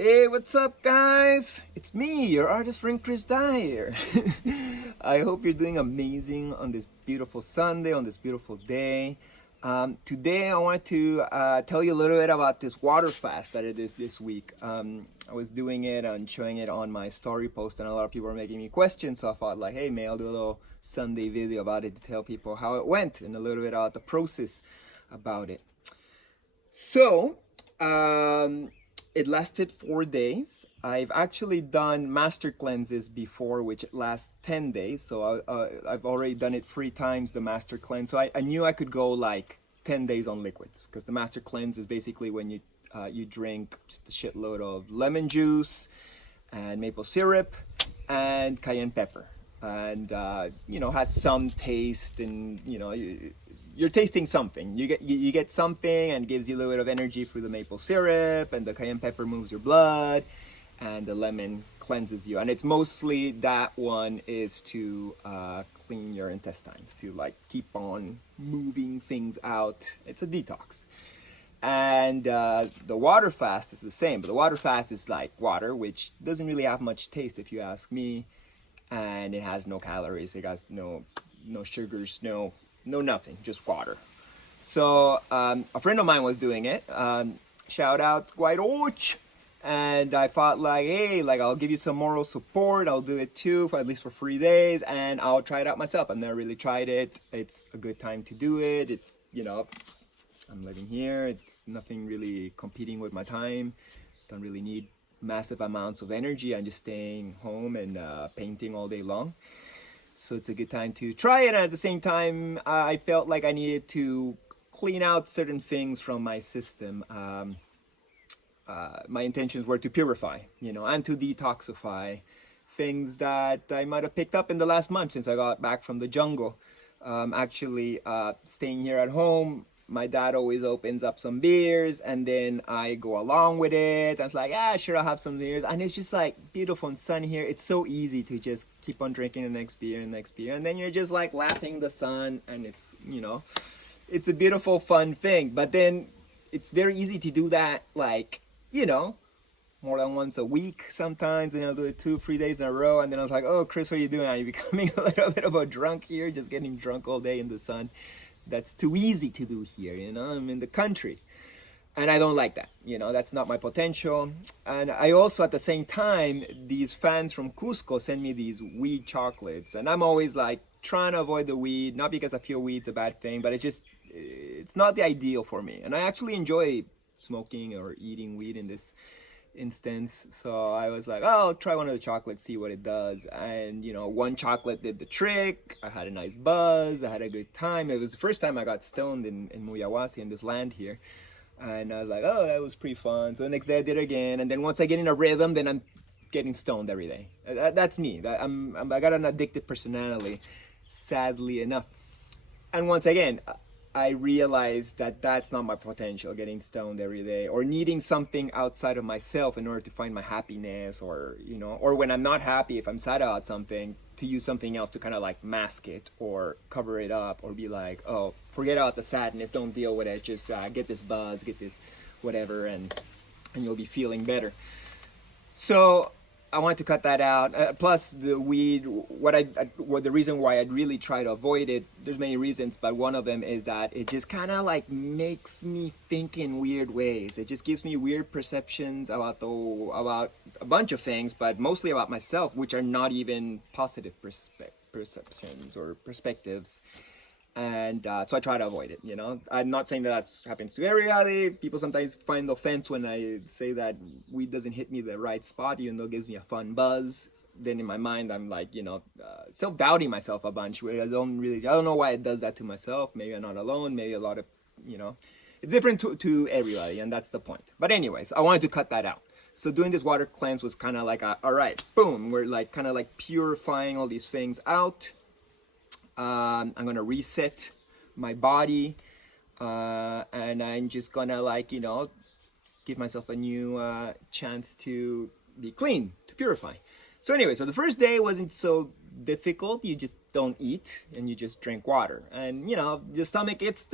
Hey, what's up, guys? It's me, your artist friend Chris Dyer. I hope you're doing amazing on this beautiful Sunday, on this beautiful day. Today, I want to tell you a little bit about this water fast that I did this week. I was doing it and showing it on my story post, and a lot of people were making me questions. So I thought, like, hey, maybe I'll do a little Sunday video about it to tell people how it went and a little bit about the process about it. So, it lasted 4 days. I've actually done master cleanses before, which last 10 days. So I've already done it 3 times, the master cleanse. So I knew I could go like 10 days on liquids, because the master cleanse is basically when you drink just a shitload of lemon juice and maple syrup and cayenne pepper, and has some taste, and you're tasting something. You get something, and gives you a little bit of energy through the maple syrup, and the cayenne pepper moves your blood, and the lemon cleanses you. And it's mostly that one is to clean your intestines, to like keep on moving things out. It's a detox. And the water fast is the same, but the water fast is like water, which doesn't really have much taste if you ask me, and it has no calories. It has no sugars, no nothing, just water. So a friend of mine was doing it. Shout out Squid Och. And I thought, like, hey, like, I'll give you some moral support. I'll do it too, for at least for 3 days, and I'll try it out myself. I've never really tried it. It's a good time to do it. It's, I'm living here. It's nothing really competing with my time. Don't really need massive amounts of energy. I'm just staying home and painting all day long. So it's a good time to try it. And at the same time, I felt like I needed to clean out certain things from my system. My intentions were to purify, and to detoxify things that I might have picked up in the last month since I got back from the jungle. Actually, staying here at home, my dad always opens up some beers, and then I go along with it. I was like, sure, I'll have some beers. And it's just like beautiful and sunny here. It's so easy to just keep on drinking the next beer and next beer. And then you're just like laughing the sun, and it's, it's a beautiful, fun thing. But then it's very easy to do that, like, more than once a week sometimes, and I'll do it 2-3 days in a row. And then I was like, oh, Chris, what are you doing? Are you becoming a little bit of a drunk here, just getting drunk all day in the sun? That's too easy to do here, I'm in the country, and I don't like that. That's not my potential. And I also, at the same time, these fans from Cusco send me these weed chocolates, and I'm always like trying to avoid the weed, not because I feel weed's a bad thing, but it's not the ideal for me. And I actually enjoy smoking or eating weed in this instance. So I was like, oh, I'll try one of the chocolates, see what it does. And one chocolate did the trick. I had a nice buzz. I had a good time. It was the first time I got stoned in Muyawasi, in this land here. And I was like, oh, that was pretty fun. So the next day I did it again. And then once I get in a rhythm, then I'm getting stoned every day. That's me. I got an addicted personality, sadly enough. And once again, I realized that that's not my potential, getting stoned every day, or needing something outside of myself in order to find my happiness, or or when I'm not happy, if I'm sad about something, to use something else to kind of like mask it or cover it up, or be like, oh, forget about the sadness, don't deal with it, just get this buzz, get this whatever, and you'll be feeling better. So I wanted to cut that out. Plus, the weed, the reason why I'd really try to avoid it, there's many reasons, but one of them is that it just kind of like makes me think in weird ways. It just gives me weird perceptions about a bunch of things, but mostly about myself, which are not even positive perceptions or perspectives. And so I try to avoid it. I'm not saying that happens to everybody. People sometimes find offense when I say that weed doesn't hit me the right spot, even though it gives me a fun buzz. Then in my mind, I'm like, self-doubting myself a bunch. Where I don't know why it does that to myself. Maybe I'm not alone. Maybe a lot of, it's different to everybody, and that's the point. But anyways, I wanted to cut that out. So doing this water cleanse was kind of like, all right, boom. We're like kind of like purifying all these things out. I'm gonna reset my body, and I'm just gonna give myself a new chance to be clean, to purify. So anyway, so the first day wasn't so difficult. You just don't eat and you just drink water, and your stomach, it's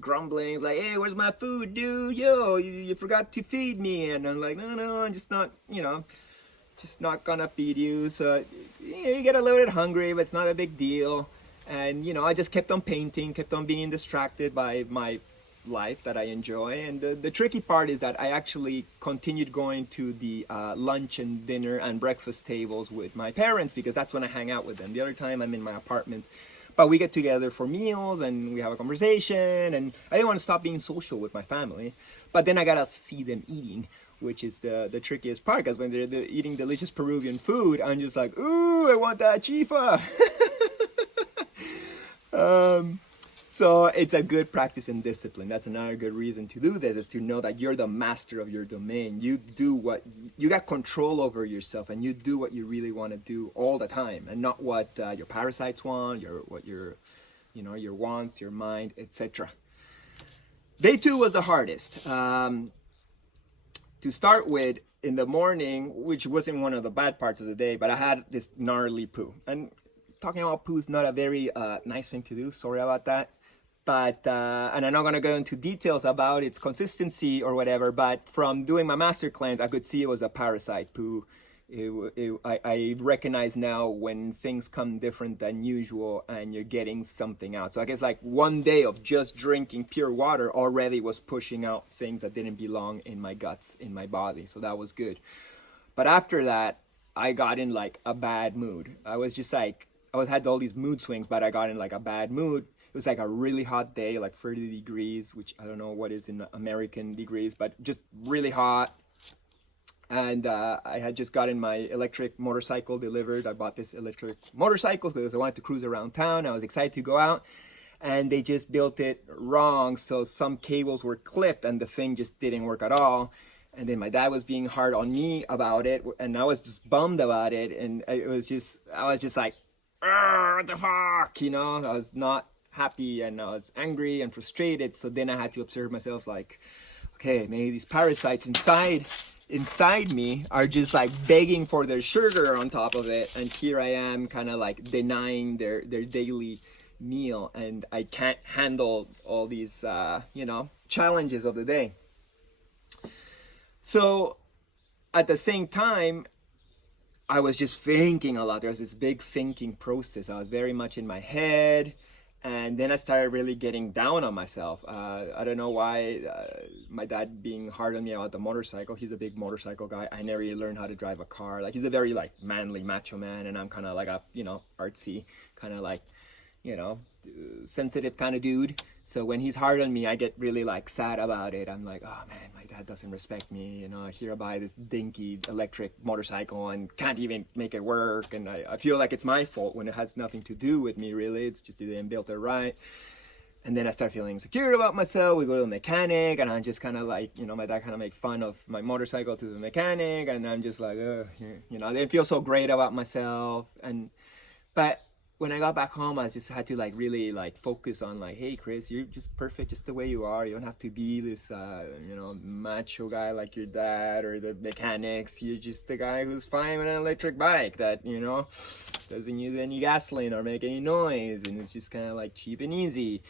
grumbling. It's like, hey, where's my food, dude? Yo, you forgot to feed me. And I'm like, no, I'm just not, just not gonna feed you. So you get a little bit hungry, but it's not a big deal. And I just kept on painting, kept on being distracted by my life that I enjoy. And the tricky part is that I actually continued going to the lunch and dinner and breakfast tables with my parents, because that's when I hang out with them. The other time I'm in my apartment, but we get together for meals and we have a conversation, and I didn't want to stop being social with my family. But then I gotta see them eating, which is the trickiest part, because when they're eating delicious Peruvian food, I'm just like, ooh, I want that chifa. So it's a good practice in discipline. That's another good reason to do this, is to know that you're the master of your domain. You got control over yourself, and you do what you really want to do all the time, and not what your parasites want, your wants, your mind, etc. Day 2 was the hardest. To start with, in the morning, which wasn't one of the bad parts of the day, but I had this gnarly poo. And talking about poo is not a very nice thing to do. Sorry about that. But, and I'm not going to go into details about its consistency or whatever, but from doing my master cleanse, I could see it was a parasite poo. I recognize now when things come different than usual and you're getting something out. So I guess like one day of just drinking pure water already was pushing out things that didn't belong in my guts, in my body. So that was good. But after that, I got in like a bad mood. I was just like, had all these mood swings, but I got in like a bad mood. It was like a really hot day, like 30 degrees, which I don't know what is in American degrees, but just really hot. And I had just gotten my electric motorcycle delivered. I bought this electric motorcycle because I wanted to cruise around town. I was excited to go out, and they just built it wrong. So some cables were clipped and the thing just didn't work at all. And then my dad was being hard on me about it, and I was just bummed about it. And I was just like, what the fuck, I was not happy, and I was angry and frustrated. So then I had to observe myself, like, okay, maybe these parasites inside me are just like begging for their sugar on top of it, and here I am kind of like denying their daily meal, and I can't handle all these challenges of the day. So at the same time, I was just thinking a lot. There was this big thinking process. I was very much in my head. And then I started really getting down on myself. I don't know why. My dad being hard on me about the motorcycle. He's a big motorcycle guy. I never really learned how to drive a car. Like, he's a very like manly macho man, and I'm kind of like a artsy kind of like sensitive kind of dude. So when he's hard on me, I get really like sad about it. I'm like, oh man, my dad doesn't respect me. I hear I buy this dinky electric motorcycle and can't even make it work. And I feel like it's my fault when it has nothing to do with me, really. It's just they didn't build it right. And then I start feeling insecure about myself. We go to the mechanic, and I'm just kind of like, my dad kind of make fun of my motorcycle to the mechanic, and I'm just like, I didn't feel so great about myself. But when I got back home, I just had to like really like focus on like, hey Chris, you're just perfect just the way you are. You don't have to be this macho guy like your dad or the mechanics. You're just a guy who's fine with an electric bike that doesn't use any gasoline or make any noise, and it's just kind of like cheap and easy.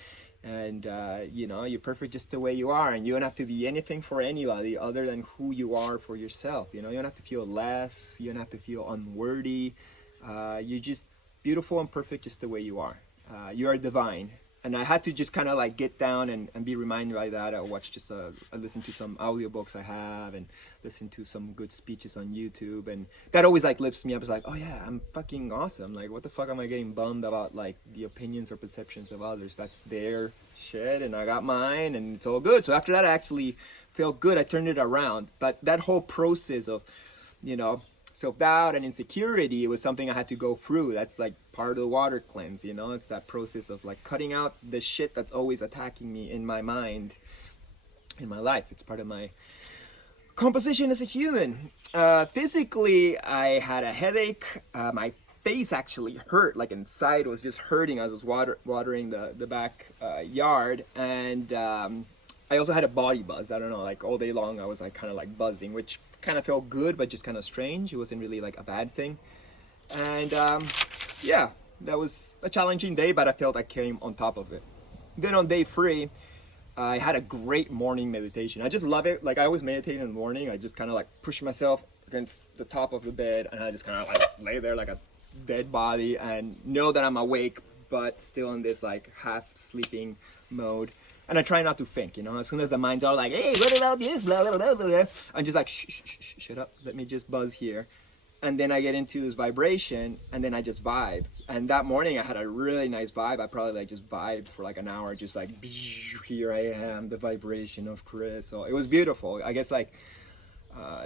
And you're perfect just the way you are, and you don't have to be anything for anybody other than who you are for yourself. You don't have to feel less. You don't have to feel unworthy. You're just beautiful and perfect just the way you are. You are divine. And I had to just kind of like get down and be reminded by that. I listen to some audiobooks I have, and listen to some good speeches on YouTube, and that always like lifts me up. It's like, oh yeah, I'm fucking awesome. Like, what the fuck am I getting bummed about like the opinions or perceptions of others? That's their shit, and I got mine, and it's all good. So after that, I actually felt good. I turned it around. But that whole process of self-doubt and insecurity, it was something I had to go through. That's like part of the water cleanse, it's that process of like cutting out the shit that's always attacking me in my mind, in my life. It's part of my composition as a human. Physically, I had a headache. My face actually hurt, like inside was just hurting. I was watering the back yard, and I also had a body buzz. I don't know, like all day long I was like kind of like buzzing, which kind of felt good, but just kind of strange. It wasn't really like a bad thing. And yeah, that was a challenging day, but I felt I came on top of it. Then on day 3, I had a great morning meditation. I just love it. Like I always meditate in the morning. I just kind of like push myself against the top of the bed, and I just kind of like lay there like a dead body and know that I'm awake, but still in this like half sleeping mode. And I try not to think, you know, as soon as the minds are like, hey, what about this, blah, blah, blah, blah, blah, I'm just like, shh, shh, shh, shh, shut up, let me just buzz here. And then I get into this vibration, and then I just vibe. And that morning I had a really nice vibe. I probably like just vibed for like an hour, just like, here I am, the vibration of Chris. So it was beautiful. I guess like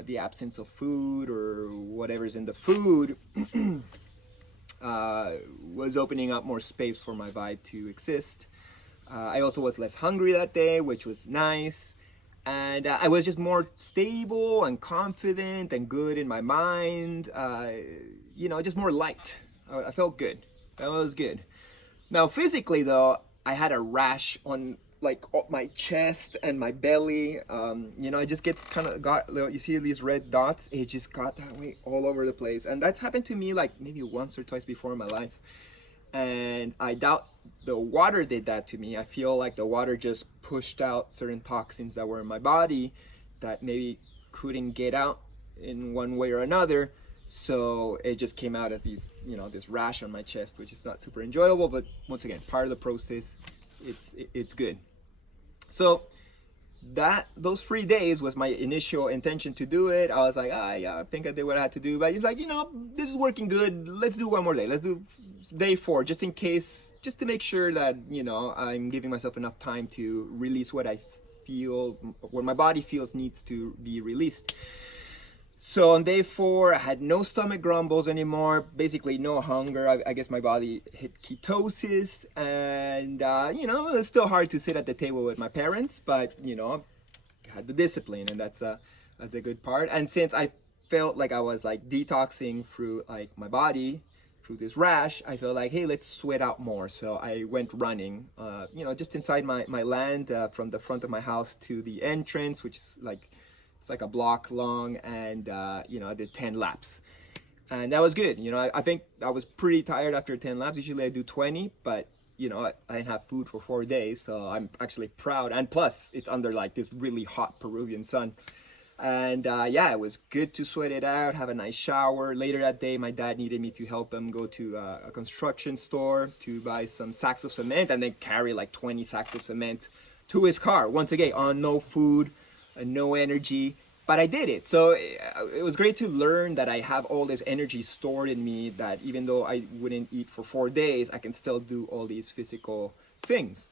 the absence of food or whatever's in the food was opening up more space for my vibe to exist. I also was less hungry that day, which was nice. And I was just more stable and confident and good in my mind. You know, just more light. I felt good. That was good. Now, physically, though, I had a rash on like my chest and my belly. You know, it just gets kind of got, you see these red dots? It just got that way all over the place. And that's happened to me like maybe once or twice before in my life. And I doubt the water did that to me. I feel like the water just pushed out certain toxins that were in my body that maybe couldn't get out in one way or another. So it just came out as these, you know, this rash on my chest, which is not super enjoyable, but once again, part of the process. It's good. So those 3 days was my initial intention to do it. I was like, yeah, I think I did what I had to do. But he's like, you know, this is working good. Let's do one more day. Let's do day 4, just in case, just to make sure that, you know, I'm giving myself enough time to release what I feel, what my body feels needs to be released. So on day 4, I had no stomach grumbles anymore, basically no hunger. I guess my body hit ketosis, and you know, it's still hard to sit at the table with my parents, but you know, I had the discipline, and that's a good part. And since I felt like I was like detoxing through like my body, through this rash, I felt like, hey, let's sweat out more. So I went running, you know, just inside my land, from the front of my house to the entrance, which is like, it's like a block long, and you know, I did 10 laps, and that was good. You know, I think I was pretty tired after 10 laps. Usually I do 20, but you know, I didn't have food for 4 days, so I'm actually proud. And plus, it's under like this really hot Peruvian sun, and yeah, it was good to sweat it out, have a nice shower. Later that day, my dad needed me to help him go to a construction store to buy some sacks of cement, and then carry like 20 sacks of cement to his car. Once again, on no food, no energy, but I did it. So it was great to learn that I have all this energy stored in me, that even though I wouldn't eat for 4 days, I can still do all these physical things.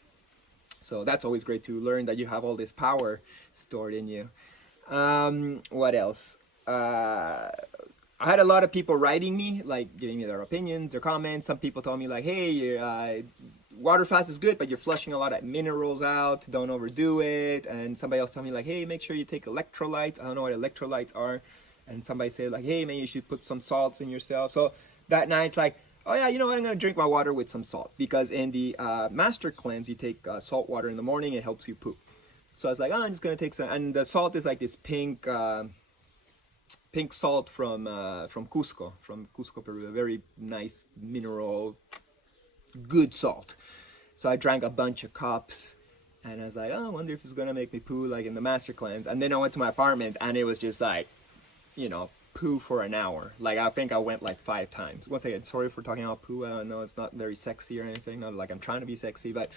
So that's always great to learn, that you have all this power stored in you. What else? I had a lot of people writing me, like giving me their opinions, their comments. Some people told me like, hey, water fast is good, but you're flushing a lot of minerals out. Don't overdo it. And somebody else told me like, hey, make sure you take electrolytes. I don't know what electrolytes are. And somebody said like, hey, man, you should put some salts in yourself. So that night it's like, oh yeah, you know what? I'm going to drink my water with some salt, because in the master cleanse, you take salt water in the morning. It helps you poop. So I was like, oh, I'm just going to take some. And the salt is like this pink salt from Cusco, Peru. A very nice mineral, good salt. So I drank a bunch of cups, and I was like, oh, I wonder if it's gonna make me poo like in the master cleanse. And then I went to my apartment, and it was just like, you know, poo for an hour. Like I think I went like 5 times. Once again, sorry for talking about poo. I don't know, it's not very sexy or anything. Not like I'm trying to be sexy, but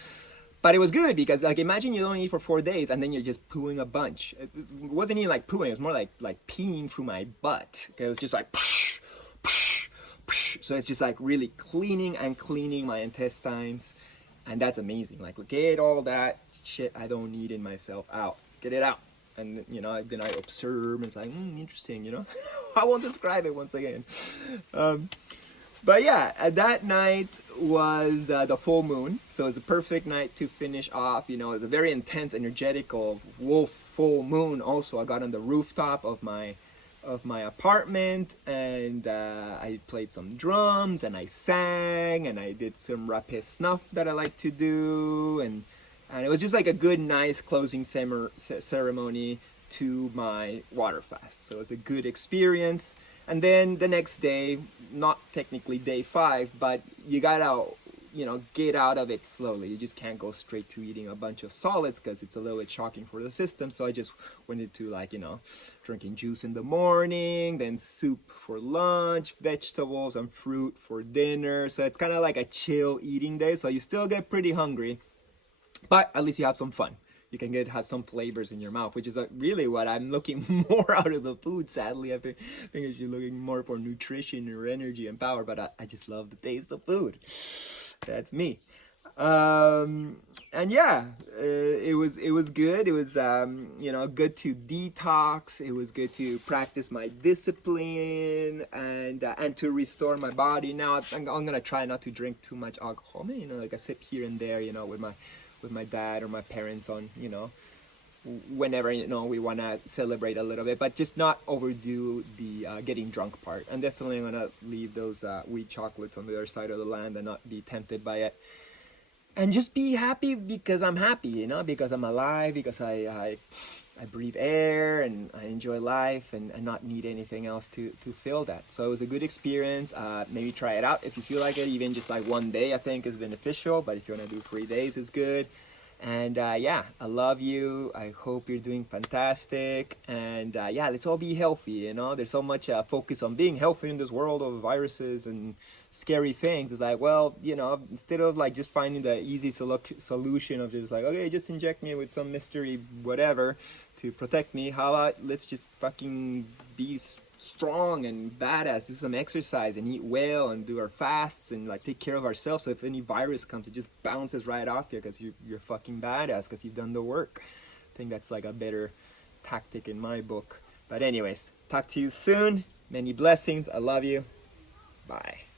it was good, because like imagine you don't eat for 4 days and then you're just pooing a bunch. It wasn't even like pooing. It was more like peeing through my butt. It was just like psh, psh, psh. So it's just like really cleaning my intestines, and that's amazing. Like get all that shit I don't need in myself out, get it out. And you know, then I observe, and it's like interesting, you know. I won't describe it once again. But yeah, that night was the full moon, so it was a perfect night to finish off. You know, it was a very intense, energetical full moon. Also, I got on the rooftop of my apartment, and I played some drums, and I sang, and I did some rapé snuff that I like to do, and And it was just like a good, nice closing ceremony to my water fast. So it was a good experience. And then the next day, not technically day 5, but you gotta, get out of it slowly. You just can't go straight to eating a bunch of solids because it's a little bit shocking for the system. So I just went into drinking juice in the morning, then soup for lunch, vegetables and fruit for dinner. So it's kind of like a chill eating day. So you still get pretty hungry, but at least you have some fun. You can have some flavors in your mouth, which is really what I'm looking more out of the food. Sadly, I think you're looking more for nutrition or energy and power, but I just love the taste of food. That's me. And yeah, it was good. It was good to detox. It was good to practice my discipline and to restore my body. Now I'm gonna try not to drink too much alcohol. Like I sip here and there, with my dad or my parents on, whenever, we want to celebrate a little bit, but just not overdo the getting drunk part. And definitely I'm going to leave those wheat chocolates on the other side of the land and not be tempted by it. And just be happy because I'm happy, because I'm alive, because I breathe air and I enjoy life and not need anything else to feel that. So it was a good experience. Maybe try it out if you feel like it. Even just like one day I think is beneficial, but if you want to do 3 days it's good. And yeah, I love you. I hope you're doing fantastic. And yeah, let's all be healthy. There's so much focus on being healthy in this world of viruses and scary things. It's like, well, instead of like just finding the easy solution of just like, okay, just inject me with some mystery whatever to protect me, how about let's just fucking be strong and badass, do some exercise and eat well and do our fasts and like take care of ourselves, so if any virus comes it just bounces right off you because you're fucking badass because you've done the work. I think that's like a better tactic in my book. But anyways, talk to you soon. Many blessings. I love you. Bye.